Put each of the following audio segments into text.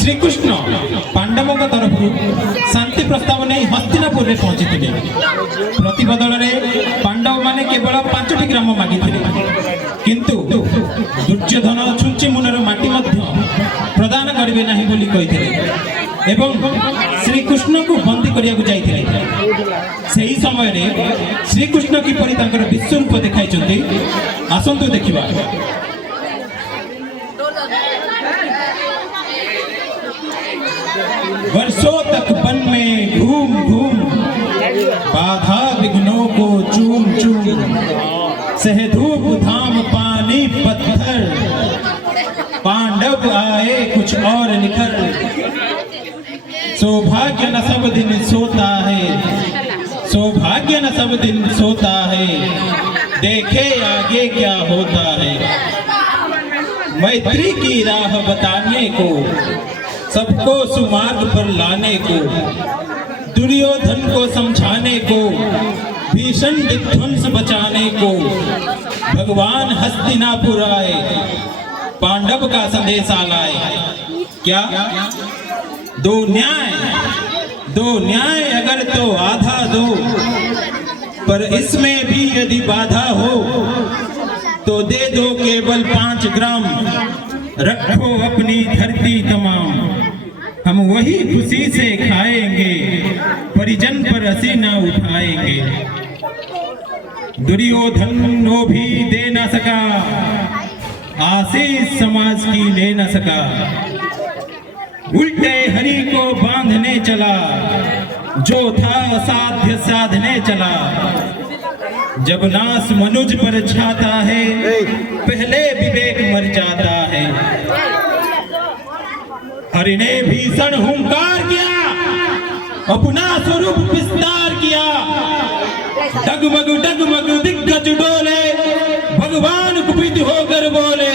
श्रीकृष्ण पांडवों तरफ शांति प्रस्ताव नहीं हस्तिनापुर में पहुंची थे। प्रतिबदल पांडव माने केवल 5टी ग्राम मागी किंतु दुर्योधन छुंची मुनर माटी प्रदान करेंगे नहीं बोली कही एवं श्रीकृष्ण को बंदी करने जाइए। सही समय श्रीकृष्ण किपरि तांकर विश्वरूप देखाई आसंतु देखिबा। वर्षों तक वन में घूम घूम बाधा विघ्नों को चूम चूम सह धूप धाम पानी पत्थर पांडव आए कुछ और निखर। सौभाग्य न सब दिन सोता है सौभाग्य न सब दिन सोता है देखे आगे क्या होता है। मैत्री की राह बताने को सबको सुमार्ग पर लाने को दुर्योधन को समझाने को भीषण विध्वंस बचाने को भगवान हस्तिनापुर आए पांडव का संदेशा लाए। क्या दो न्याय अगर तो आधा दो पर इसमें भी यदि बाधा हो तो दे दो केवल 5 ग्राम रखो अपनी धरती तमाम। हम वही खुशी से खाएंगे परिजन पर हंसी न उठाएंगे। दुर्योधन नो भी दे न सका आशीष समाज की ले न सका उल्टे हरि को बांधने चला जो था असाध्य साधने चला। जब नाश मनुज पर छाता है पहले विवेक मर जाता है। हरि ने भीषण हुंकार किया अपना स्वरूप विस्तार किया। डगमग दिग्गज डोले भगवान कुपित होकर बोले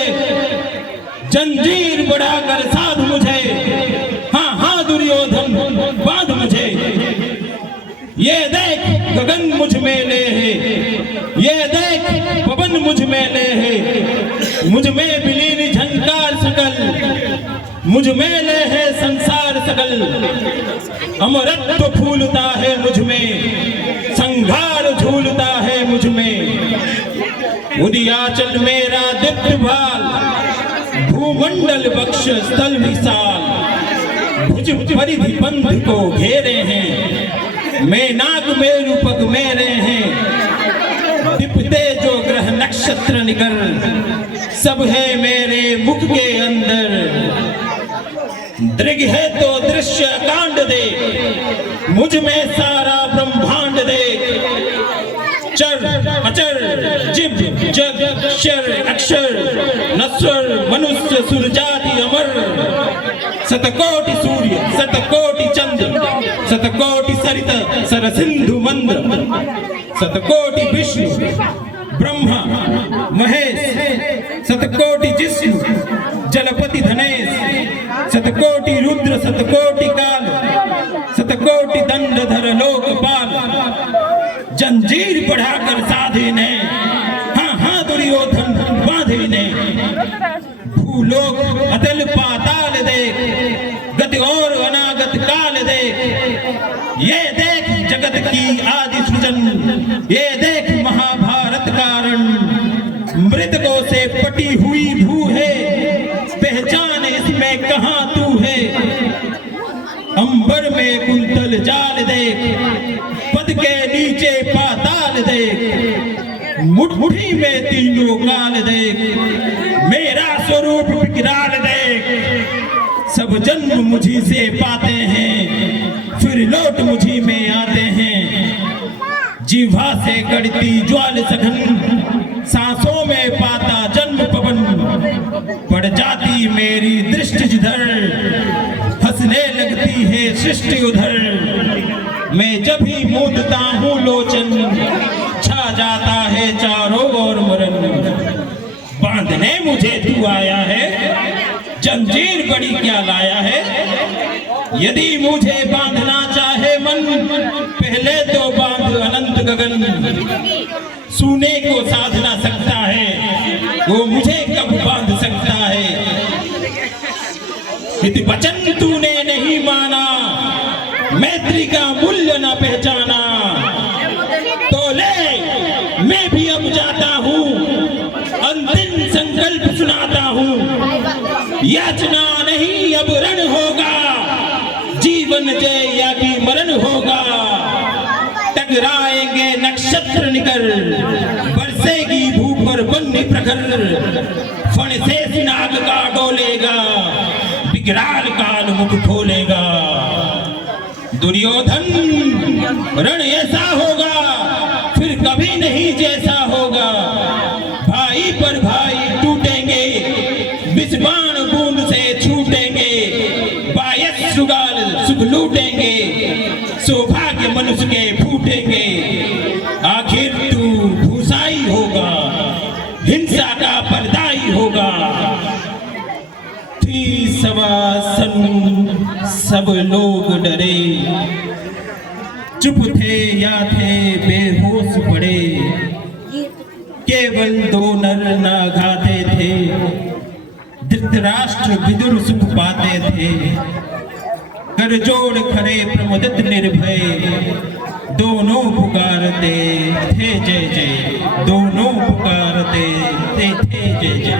जंजीर बढ़ाकर साध मुझे हाँ दुर्योधन बांध मुझे। ये देख गगन मुझ में ले है ये देख पवन मुझ में ले है मुझ में विलीन झंकार सकल मुझ में ले है संसार सकल। अमरत्व फूलता है मुझ में संघार झूलता है मुझ में। उदियाचल मेरा दीप्त भाल भूमंडल बख्श स्थल विशाल भुज परिधि पंथ को घेरे हैं मैं नाग मेरु पग मेरे हैं। दीपते जो ग्रह नक्षत्र निकर सब है मेरे मुख के अंदर। दृग है तो दृश्य कांड दे मुझ में सारा ब्रह्मांड दे। चर अचर जिब जग क्षर अक्षर नश्वर मनुष्य सुरजाति अमर। शतकोटि सूर्य शतकोटि चंद्र शतकोटि सरित सरसिंधु मंद। शतकोटि विष्णु ब्रह्मा महेश शतकोटि जिष्णु जलपति धनेश। शतकोटि रुद्र शतकोटि काल शतकोटि दंडधर लोकपाल। जंजीर बढ़ाकर साधे ने हाँ दुर्योधन बांधे ने। भूलोक अतल पाताल देख गति और अनागत काल देख। ये देख जगत की आदि सृजन ये देख महाभारत कारण। मृतकों से पटी हुई भू है पहचान इसमें कहाँ तू है। अंबर में कुंतल जाल देख पद के नीचे पाताल देख। मुट्ठी में तीनों काल देख मेरा स्वरूप विकराल देख। सब जन्म मुझी से पाते हैं फिर लौट मुझी में आते हैं। जीवा से गढ़ती ज्वाल सघन सांसों में पाता जन्म पवन। पड़ जाती मेरी दृष्टि जिधर हंसने लगती है सृष्टि उधर। मैं जब भी मूंदता हूँ लोचन छा जाता है चारों ओर मरण। बांधने मुझे तू आया है जंजीर बड़ी क्या लाया है। यदि मुझे बांधना चाहे मन पहले तो बांध अनंत गगन। सूने को साध ना सकता है वो मुझे कब बांध सकता है। वचन तूने नहीं माना, मैत्री का मूल्य न पहचाना, तो ले मैं भी अब जाता हूँ, अंतिम संकल्प सुनाता हूँ। याचना नहीं अब रण होगा, जीवन जय या कि मरण होगा। टकराएंगे नक्षत्र निकल, बरसेगी भूख पर बन्नी प्रखर, फण से नाग का डोलेगा, विकराल काल मुख खोलेगा। दुर्योधन रण ऐसा होगा फिर कभी नहीं जैसा होगा, भाई पर भाई टूटेंगे, विषबाण बूंद से छूटेंगे, बायस सुगाल सुख लूटेंगे, सौभाग्य मनुष्य के फूटेंगे। आखिर तू भूसाई होगा, हिंसा का पर्दाई होगा। थी सवा सन सब लोग डरे, चुप थे या थे बेहोश पड़े, केवल दो नर नागाते थे, धृतराष्ट्र विदुर सुख पाते थे। कर जोड़ खड़े प्रमुदित निर्भय, दोनों पुकारते थे जय जय, दोनों पुकारते थे जय जय।